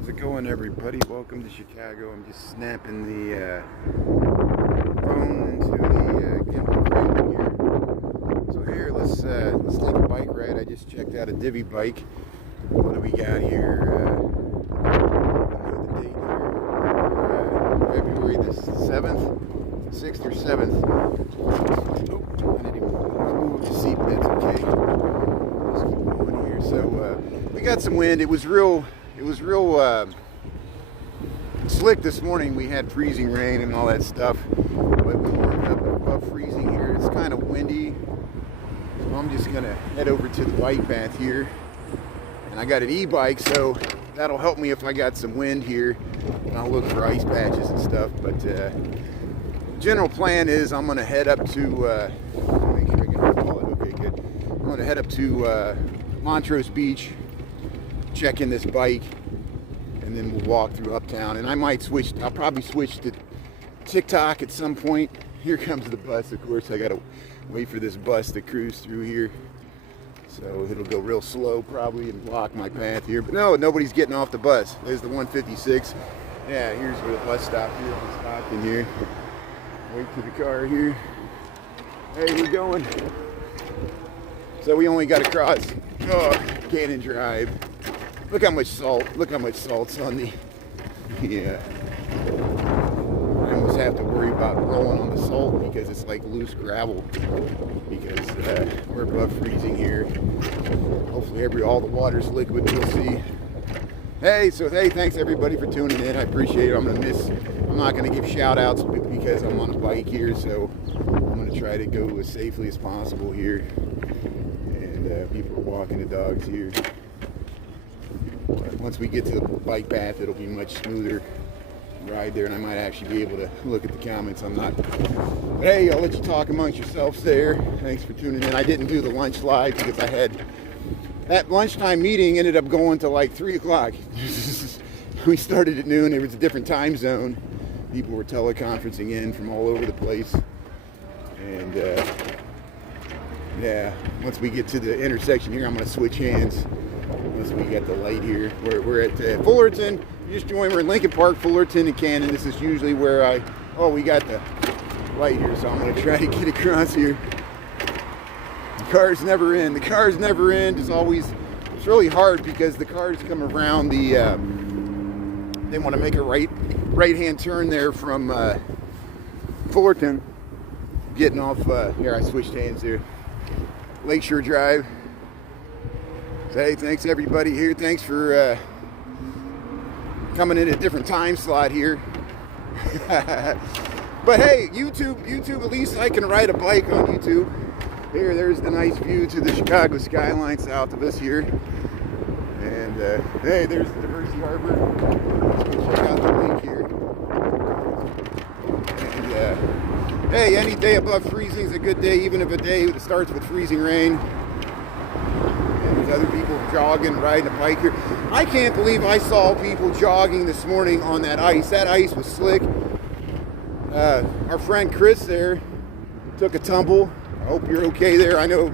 How's it going, everybody? Welcome to Chicago. I'm just snapping the phone into the gimbal crane here. So here, let's take a bike ride. I just checked out a Divvy bike. What do we got here? I don't know the date here. February the 7th, 6th or 7th. Oh, I didn't even move the seat. That's okay. Just keep going here. So we got some wind. It was real slick this morning. We had freezing rain and all that stuff, but we warmed up above freezing here. It's kind of windy, so I'm just gonna head over to the bike path here. And I got an e-bike, so that'll help me if I got some wind here, and I'll look for ice patches and stuff. But general plan is I'm gonna head up to make sure I can call it. Okay, good. I'm gonna head up to Montrose Beach, check in this bike, and then we'll walk through Uptown. And I might switch, I'll probably switch to TikTok at some point. Here comes the bus. Of course, I gotta wait for this bus to cruise through here. So it'll go real slow probably and block my path here. But no, nobody's getting off the bus. There's the 156. Yeah, here's where the bus stop here. I'll stop in here. Wait to the car here. Hey, we're going. So we only got to cross Cannon Drive. Look how much salt. Look how much salt's on the. Yeah. I almost have to worry about rolling on the salt because it's like loose gravel. Because we're above freezing here. Hopefully all the water's liquid. We'll see. Hey, thanks everybody for tuning in. I appreciate it. I'm not gonna give shout outs because I'm on a bike here, so I'm gonna try to go as safely as possible here. And people are walking the dogs here. But once we get to the bike path, it'll be much smoother ride there, and I might actually be able to look at the comments. I'm not. But hey, I'll let you talk amongst yourselves there. Thanks for tuning in. I didn't do the lunch live because I had that lunchtime meeting ended up going to like 3 o'clock. We started at noon. It was a different time zone. People were teleconferencing in from all over the place. And yeah, once we get to the intersection here, I'm going to switch hands. Once we get the light here, we're at Fullerton. You just joined. We're in Lincoln Park, Fullerton, and Cannon. This is usually where we got the light here, so I'm going to try to get across here. The cars never end. The cars never end. It's really hard because the cars come around the. They want to make a right-hand turn there from Fullerton. Getting off. Here, I switched hands here. Lakeshore Drive. Hey, thanks everybody here. Thanks for coming in a different time slot here. But hey, YouTube, at least I can ride a bike on YouTube. Here, there's the nice view to the Chicago skyline south of us here. And hey, there's the Diversity Harbor. Let's go check out the lake here. And hey, any day above freezing is a good day, even if a day that starts with freezing rain. Other people jogging, riding a bike here. I can't believe I saw people jogging this morning on that ice. That ice was slick. Our friend Chris there took a tumble. I hope you're okay there. I know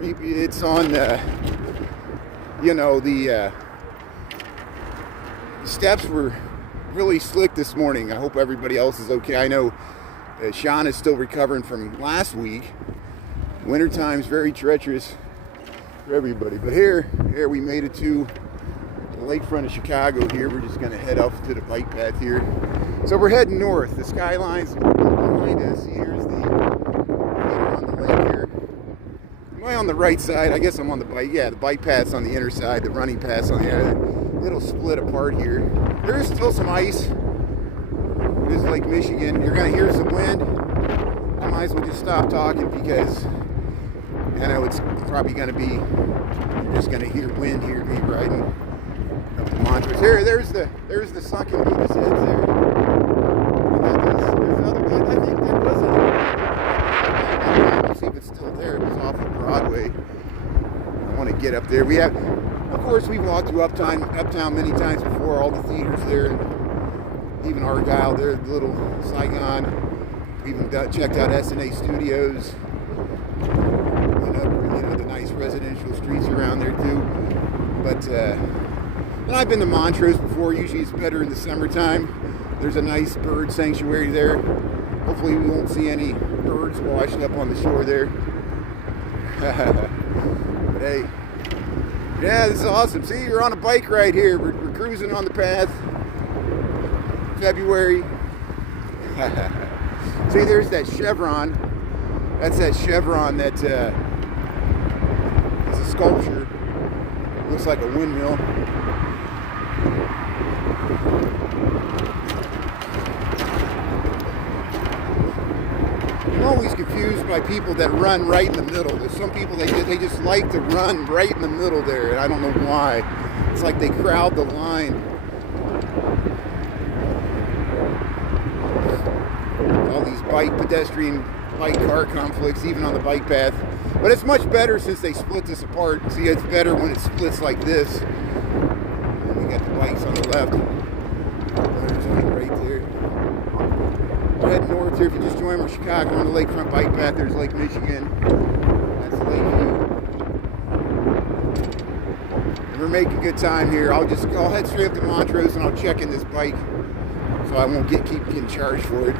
it's on, the steps were really slick this morning. I hope everybody else is okay. I know Sean is still recovering from last week. Wintertime's very treacherous for everybody. But here we made it to the lakefront of Chicago here. We're just gonna head up to the bike path here. So we're heading north. The skyline's behind us. Here's the on the lake here. Am I on the right side? I guess I'm on the bike. Yeah, the bike path's on the inner side, the running path's on the other. It'll split apart here. There is still some ice. This is Lake Michigan. You're gonna hear some wind. I might as well just stop talking because I know it's probably going to be, you're just going to hear wind here, me riding up to Montrose. Here, there's the sunken Beavis heads there. There's another one. I think there was a, let's see if it's still there. It was off of Broadway. I want to get up there. Of course, we've walked through Uptown many times before, all the theaters there, and even Argyle there, the little Saigon. We even checked out S&A Studios. The nice residential streets around there too. But And I've been to Montrose before. Usually it's better in the summertime. There's a nice bird sanctuary there. Hopefully we won't see any birds washing up on the shore there. But hey, yeah, this is awesome. See, you're on a bike ride here. We're cruising on the path. February. See, there's that chevron. That's that chevron that is a sculpture. Looks like a windmill. I'm always confused by people that run right in the middle. There's some people they just like to run right in the middle there, and I don't know why. It's like they crowd the line. All these pedestrian bike car conflicts, even on the bike path. But it's much better since they split this apart. See, it's better when it splits like this. And we got the bikes on the left. There's one right there. We're heading north here. If you just joined from Chicago on the lakefront bike path, there's Lake Michigan. That's Lakeview. And we're making good time here. I'll head straight up to Montrose and I'll check in this bike so I won't keep getting charged for it.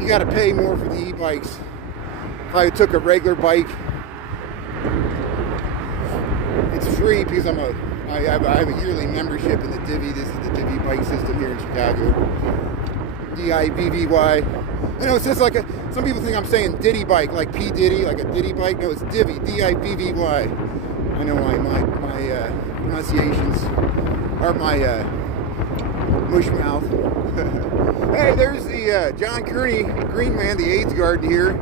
You got to pay more for the e-bikes. If I took a regular bike, it's free because I have a yearly membership in the Divvy. This is the Divvy bike system here in Chicago. D-I-V-V-Y. I know it says like some people think I'm saying Diddy bike, like P. Diddy, like a Diddy bike. No, it's Divvy, D-I-V-V-Y. I know my pronunciations are my mush mouth. Hey, there's the John Kearney Green Man, the AIDS Garden here.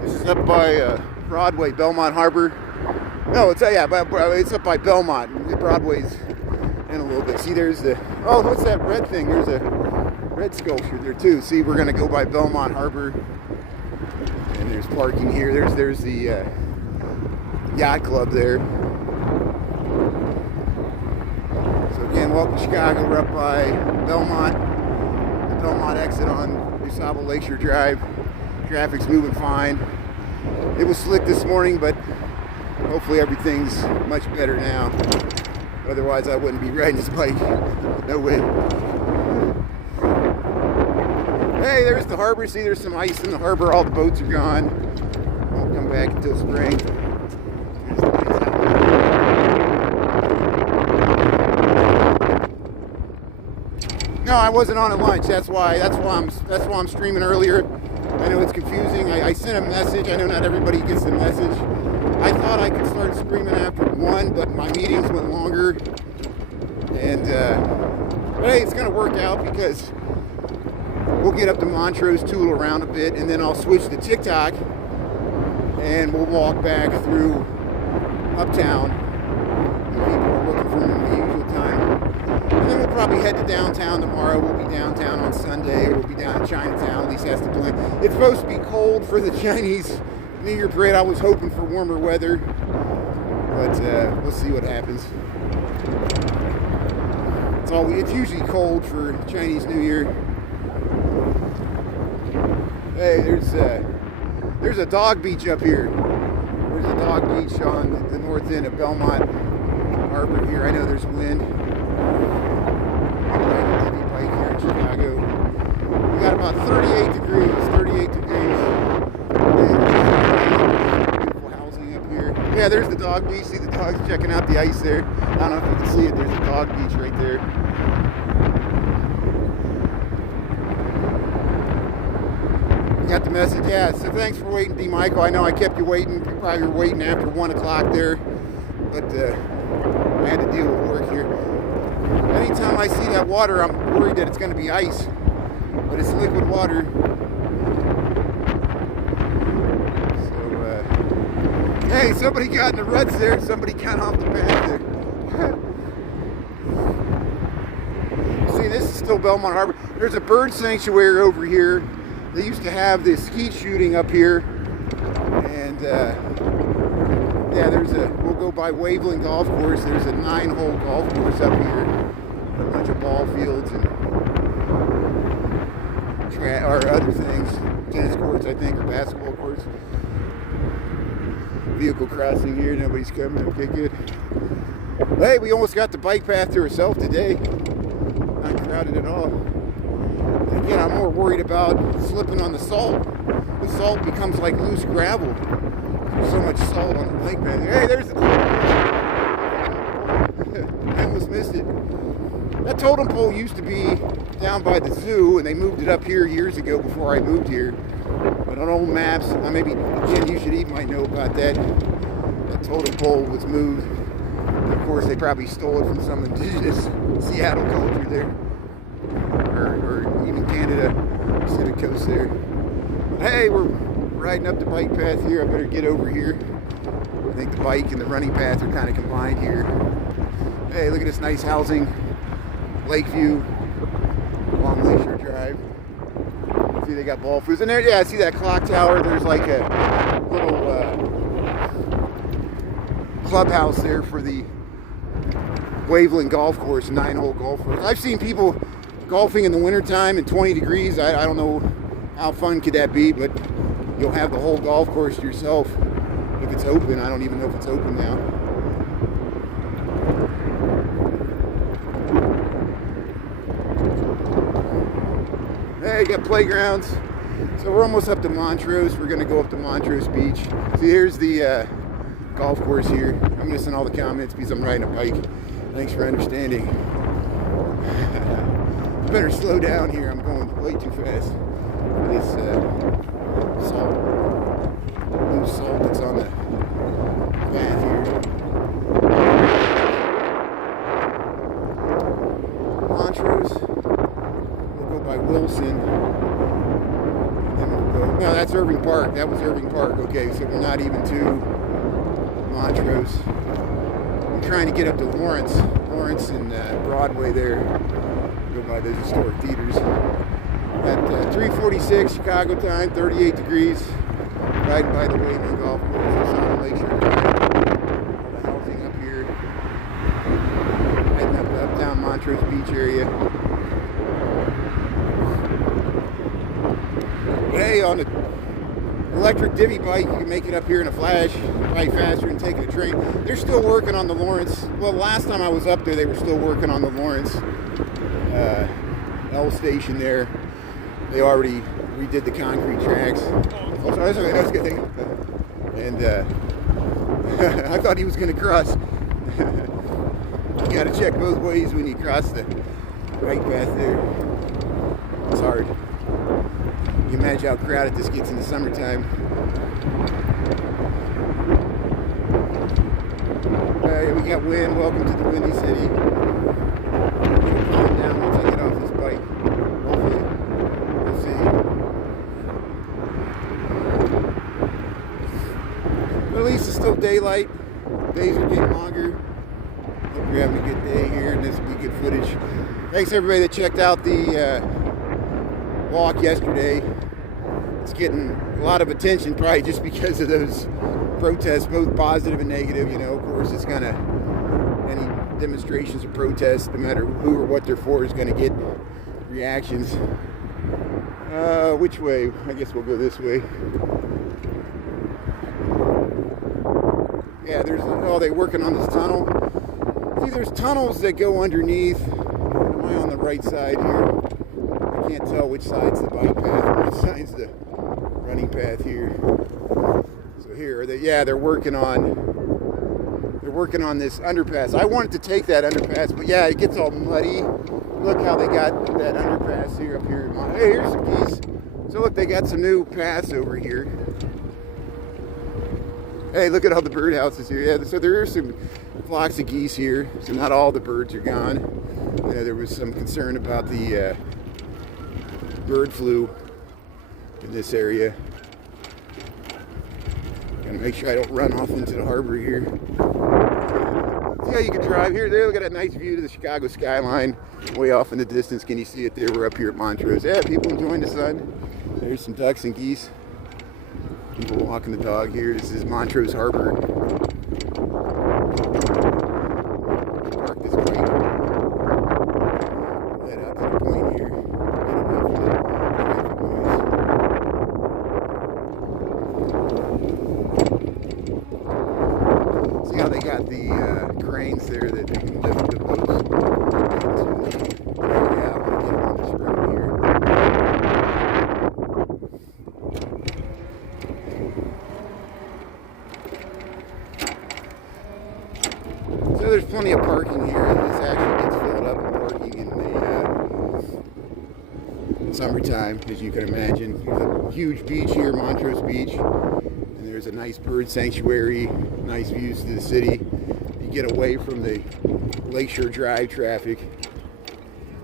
This is up by Broadway, Belmont Harbor. No, it's up by Belmont. Broadway's in a little bit. See, there's what's that red thing? There's a red sculpture there too. See, we're gonna go by Belmont Harbor, and there's parking here. There's the yacht club there. So again, welcome to Chicago. We're up by Belmont, the Belmont exit on DuSable Lakeshore Drive. Traffic's moving fine. It was slick this morning, but hopefully everything's much better now. Otherwise, I wouldn't be riding this bike. No way. Hey, there's the harbor. See, there's some ice in the harbor. All the boats are gone. Won't come back until spring. No, I wasn't on at lunch. That's why I'm streaming earlier. I know it's confusing. I sent a message. I know not everybody gets the message. I thought I could start streaming after 1, but my meetings went longer. And but hey, it's gonna work out because we'll get up to Montrose, tool around a bit, and then I'll switch to TikTok, and we'll walk back through Uptown. And people are looking for me at the usual time. And then we'll probably head to downtown tomorrow. We'll be downtown on Sunday. We'll be down in Chinatown. At least that's the plan. It's supposed to be cold for the Chinese New Year parade. I was hoping for warmer weather, but we'll see what happens. It's usually cold for Chinese New Year. Hey, there's a dog beach up here. There's a dog beach on the north end of Belmont Harbor here. I know there's wind. I'm riding a Divvy bike here in Chicago. We got about 38 degrees. Beautiful housing up here. Yeah, there's the dog beach. See the dogs checking out the ice there. I don't know if you can see it. There's a dog beach right there. Got the message, yeah. So thanks for waiting, D. Michael. I know I kept you waiting. You probably were waiting after 1 o'clock there, but I had to deal with work here. Anytime I see that water, I'm worried that it's going to be ice, but it's liquid water. So, hey, somebody got in the ruts there. Somebody got off the path there. See, this is still Belmont Harbor. There's a bird sanctuary over here. They used to have this skeet shooting up here, and yeah, we'll go by Waveland Golf Course. There's a 9-hole golf course up here, a bunch of ball fields and or other things, tennis courts, I think, or basketball courts. Vehicle crossing here, nobody's coming. Okay, good. Hey, we almost got the bike path to ourselves today. Not crowded at all. Again, I'm more worried about slipping on the salt. The salt becomes like loose gravel. There's so much salt on the bike path. Hey, there's the I almost missed it. That totem pole used to be down by the zoo, and they moved it up here years ago before I moved here. But on old maps, maybe Jen, you should even might know about that. That totem pole was moved. Of course, they probably stole it from some indigenous Seattle culture there, or even Canada, Pacific Coast there. Hey, we're riding up the bike path here. I better get over here. I think the bike and the running path are kind of combined here. Hey, look at this nice housing, Lakeview, along Lakeshore Drive. See, they got ball foods in there. Yeah, I see that clock tower. There's like a little clubhouse there for the Waveland Golf Course, 9-hole golf course. I've seen people golfing in the wintertime in 20 degrees. I don't know how fun could that be, but you'll have the whole golf course to yourself if it's open. I don't even know if it's open now. Hey, you got playgrounds. So we're almost up to Montrose. We're going to go up to Montrose Beach. See, here's the golf course here. I'm missing all the comments because I'm riding a bike. Thanks for understanding. Better slow down here. I'm going way too fast for this salt. Loose salt that's on the path here. Montrose. We'll go by Wilson. Then we'll go. No, that's Irving Park. That was Irving Park. Okay, so we're not even to Montrose. I'm trying to get up to Lawrence and Broadway there. Go by those historic theaters. At 3:46 Chicago time, 38 degrees. Riding by the Waveland Golf Course, South Lakeshore. All the housing up here. Heading up to uptown Montrose Beach area. Hey, on the electric divvy bike, you can make it up here in a flash, probably faster than taking a train. They're still working on the Lawrence. Well, last time I was up there, they were still working on the Lawrence L station there. They already redid the concrete tracks. Oh, sorry, that's okay, that's a good thing. And I thought he was going to cross. You got to check both ways when you cross the bike path there. It's hard. You imagine how crowded this gets in the summertime. We got wind. Welcome to the Windy City. It'll calm down once I get off this bike. Hopefully. We'll see. But at least it's still daylight. Days are getting longer. Hope you're having a good day here, and this will be good footage. Thanks everybody that checked out the walk yesterday. It's getting a lot of attention, probably just because of those protests, both positive and negative. You know, of course, it's gonna, any demonstrations or protests, no matter who or what they're for, is gonna get reactions. Which way? I guess we'll go this way. Yeah, there's, oh, they're working on this tunnel. See, there's tunnels that go underneath. Am I on the right side here? I can't tell which side's the bike path, which side's the running path here. So here, they're working on this underpass. I wanted to take that underpass, but yeah, it gets all muddy. Look how they got that underpass here up here. Hey, here's some geese. So look, they got some new paths over here. Hey, look at all the birdhouses here. Yeah, so there are some flocks of geese here. So not all the birds are gone. You know, there was some concern about the bird flu in this area. Gotta make sure I don't run off into the harbor here. See how you can drive here. There, look at that nice view to the Chicago skyline. Way off in the distance. Can you see it there? We're up here at Montrose. Yeah, people enjoying the sun. There's some ducks and geese. People walking the dog here. This is Montrose Harbor. Park this bike. Head out to the point here. See how they got the cranes there that here. This actually gets filled up and working in the summertime, as you can imagine. There's a huge beach here, Montrose Beach, and there's a nice bird sanctuary, nice views to the city. You get away from the Lakeshore Drive traffic.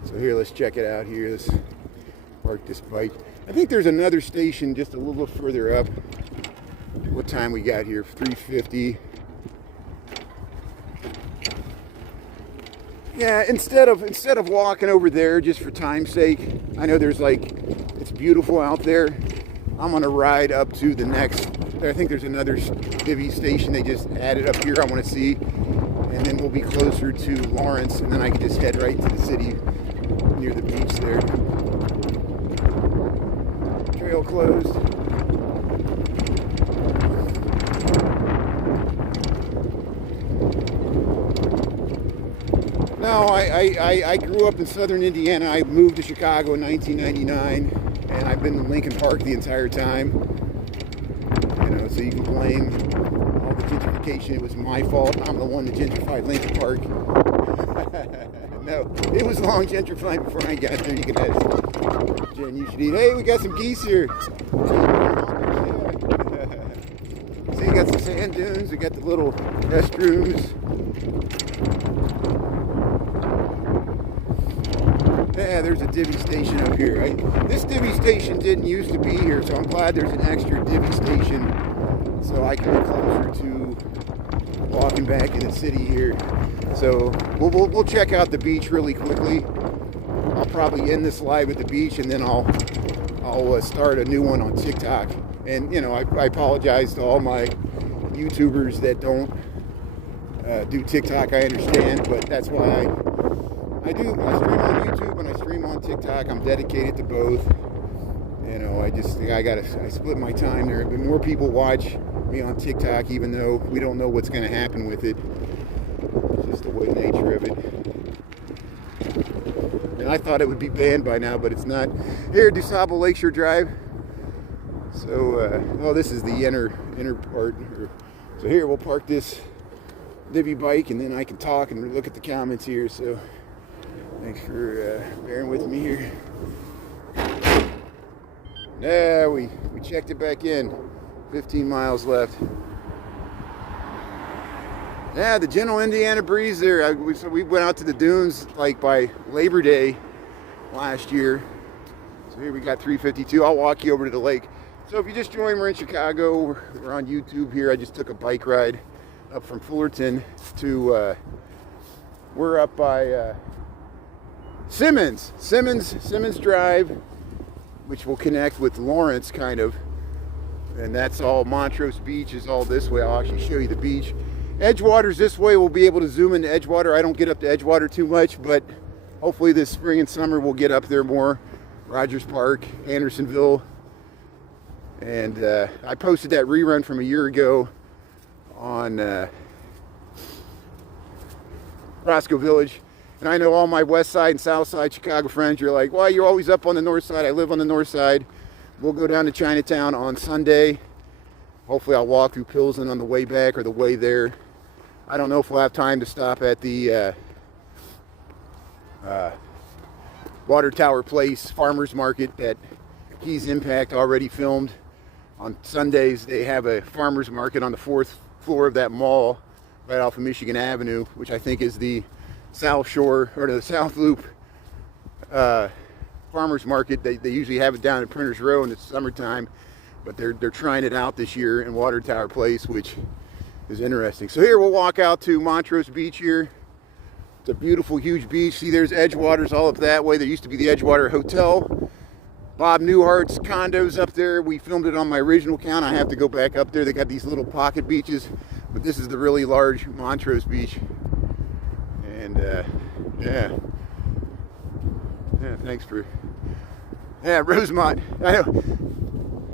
So here, let's check it out here. Let's park this bike. I think there's another station just a little further up. What time we got here? 3:50. Yeah, instead of walking over there just for time's sake, I know there's it's beautiful out there. I'm gonna ride up to the next. I think there's another divvy station they just added up here. I want to see, and then we'll be closer to Lawrence, and then I can just head right to the city near the beach there. Trail closed. No, I grew up in southern Indiana. I moved to Chicago in 1999, and I've been in Lincoln Park the entire time. So you can blame all the gentrification. It was my fault. I'm the one that gentrified Lincoln Park. No, it was long gentrified before I got there. You can ask Jen, you should eat. Hey, we got some geese here. So you got some sand dunes. We got the little restrooms. Yeah, there's a divvy station up here. This divvy station didn't used to be here, so I'm glad there's an extra divvy station so I can be closer to walking back in the city here. So we'll check out the beach really quickly. I'll probably end this live at the beach, and then I'll start a new one on TikTok. And I apologize to all my YouTubers that don't do TikTok. I understand, but that's why I stream on YouTube and I stream on TikTok. I'm dedicated to both. I split my time there. But more people watch me on TikTok, even though we don't know what's going to happen with it. It's just the way nature of it. And I thought it would be banned by now, but it's not. Here, DuSable Lakeshore Drive. So, this is the inner part. So here, we'll park this divvy bike, and then I can talk and look at the comments here. So thanks for bearing with me here. Yeah, we checked it back in. 15 miles left. Yeah, the gentle Indiana breeze there. We went out to the dunes by Labor Day last year. So here we got 3:52. I'll walk you over to the lake. So if you just joined, we're in Chicago. We're on YouTube here. I just took a bike ride up from Fullerton to, we're up by Simmons Drive, which will connect with Lawrence kind of. And that's all. Montrose Beach is all this way. I'll actually show you the beach. Edgewater's this way. We'll be able to zoom into Edgewater. I don't get up to Edgewater too much, but hopefully this spring and summer we'll get up there more. Rogers Park, Andersonville. And I posted that rerun from a year ago on Roscoe Village. And I know all my west side and south side Chicago friends, you're like, well, you're always up on the north side. I live on the north side. We'll go down to Chinatown on Sunday. Hopefully I'll walk through Pilsen on the way back or the way there. I don't know if we'll have time to stop at the Water Tower Place Farmers Market that Keys Impact already filmed. On Sundays, they have a farmers market on the 4th floor of that mall right off of Michigan Avenue, which I think is the South Shore or the South Loop farmers market. They usually have it down at Printers Row in the summertime, but they're trying it out this year in Water Tower Place, which is interesting. So here we'll walk out to Montrose Beach here. It's a beautiful, huge beach. See, there's Edgewater's all up that way. There used to be the Edgewater Hotel. Bob Newhart's condos up there. We filmed it on my original account. I have to go back up there. They got these little pocket beaches, but this is the really large Montrose Beach. And yeah, thanks for Rosemont. I know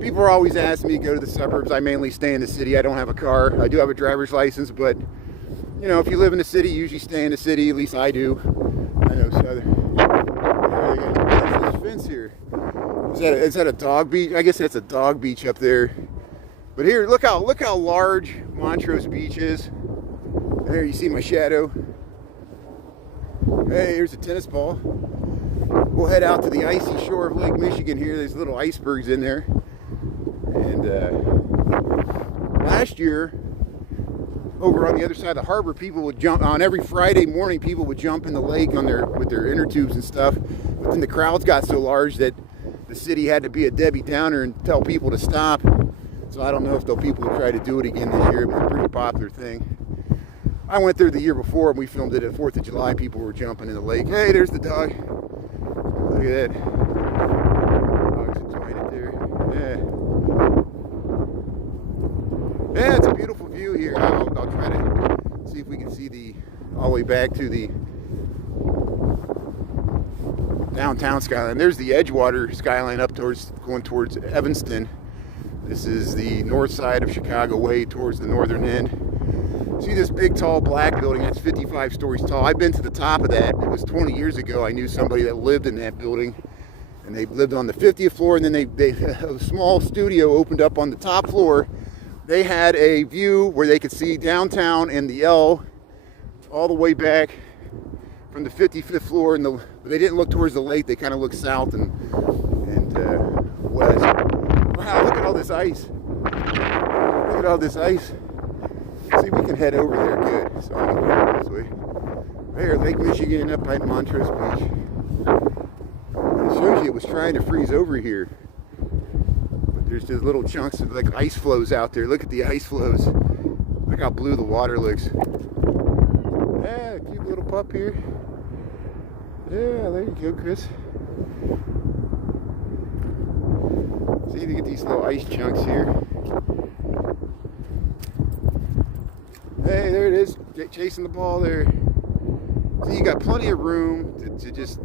people are always asking me to go to the suburbs. I mainly stay in the city. I don't have a car. I do have a driver's license, but if you live in the city, you usually stay in the city. At least I do. I know Southern. There's this fence here. Is that a dog beach? I guess that's a dog beach up there. But here, look how large Montrose Beach is. And there you see my shadow. Hey, here's a tennis ball. We'll head out to the icy shore of Lake Michigan here. There's little icebergs in there. And last year, over on the other side of the harbor, people would jump on every Friday morning. People would jump in the lake on with their inner tubes and stuff. But then the crowds got so large that the city had to be a Debbie Downer and tell people to stop. So I don't know if people will try to do it again this year. It was a pretty popular thing. I went there the year before and we filmed it at 4th of July. People were jumping in the lake. Hey, there's the dog. Look at that. Dog's enjoying it there. Yeah. Yeah, it's a beautiful view here. I'll try to see if we can see all the way back to the downtown skyline. There's the Edgewater skyline up going towards Evanston. This is the north side of Chicago Way towards the northern end. See this big tall black building? That's 55 stories tall. I've been to the top of that. It was 20 years ago. I knew somebody that lived in that building, and they lived on the 50th floor, and then a small studio opened up on the top floor. They had a view where they could see downtown and the L all the way back from the 55th floor, and they didn't look towards the lake. They kind of looked south and west. Wow, look at all this ice. Look at all this ice. See, we can head over there good. So I'm going to go this way. There, Lake Michigan up by Montrose Beach. It shows you it was trying to freeze over here. But there's just little chunks of like ice flows out there. Look at the ice flows. Look how blue the water looks. Yeah, cute little pup here. Yeah, there you go, Chris. See, you get these little ice chunks here. Hey, there it is, chasing the ball there. So you got plenty of room to just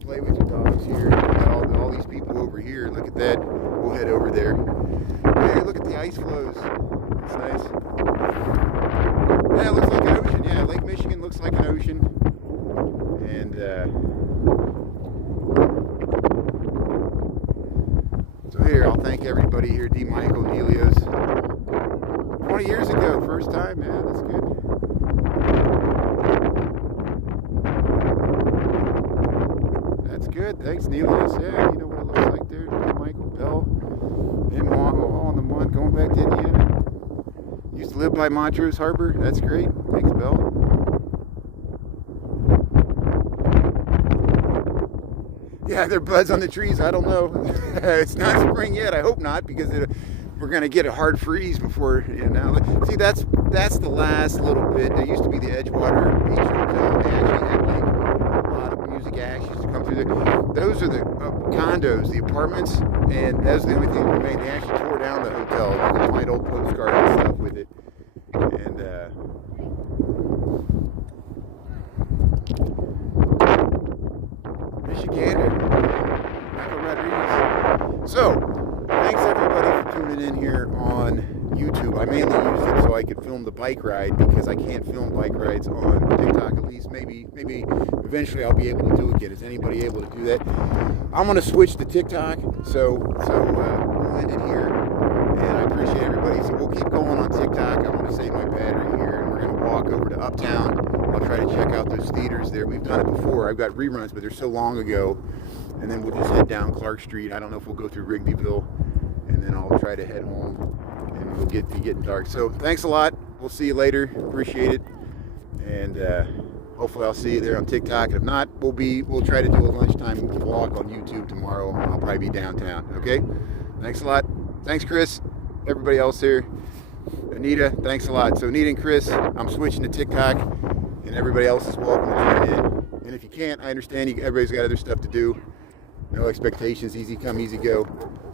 play with your dogs here. You got all these people over here. Look at that. We'll head over there. Hey, look at the ice flows. It's nice. Yeah, it looks like an ocean. Yeah, Lake Michigan looks like an ocean. And so here, I'll thank everybody here. D. Michael, Nelios. 20 years ago, first time, yeah, that's good. That's good, thanks Nelios, yeah, you know what it looks like there, Michael Bell, and all on the Mont, going back to Indiana. Used to live by Montrose Harbor, that's great, thanks Bell. Yeah, there are buds on the trees, I don't know. It's not spring yet, I hope not, because we're going to get a hard freeze before, see, that's the last little bit. There used to be the Edgewater Beach Hotel. They actually had like a lot of music acts used to come through there. Those are the condos, the apartments, and those are the only thing that remained. They actually tore down the hotel. You can find old postcards and stuff with it. And Michigander, Michael Rodriguez. So, thanks everybody for tuning in here on YouTube. I mainly used it so I could film the bike ride because I can't film bike rides on TikTok. At least maybe eventually I'll be able to do it again. Is anybody able to do that? I'm going to switch to TikTok, so we'll end it here. And I appreciate everybody. So we'll keep going on TikTok. I'm going to save my battery here, and we're going to walk over to Uptown. I'll try to check out those theaters there. We've done it before. I've got reruns, but they're so long ago. And then we'll just head down Clark Street. I don't know if we'll go through Wrigleyville. And then I'll try to head home, and we'll be getting dark. So thanks a lot. We'll see you later. Appreciate it. And hopefully I'll see you there on TikTok. And if not, we'll try to do a lunchtime vlog on YouTube tomorrow. I'll probably be downtown. Okay? Thanks a lot. Thanks, Chris. Everybody else here. Anita, thanks a lot. So Anita and Chris, I'm switching to TikTok, and everybody else is welcome to join in. And if you can't, I understand. Everybody's got other stuff to do. No expectations. Easy come, easy go.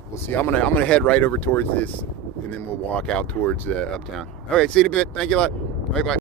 We'll see. I'm gonna head right over towards this, and then we'll walk out towards Uptown. All right, see you in a bit. Thank you a lot. Bye bye.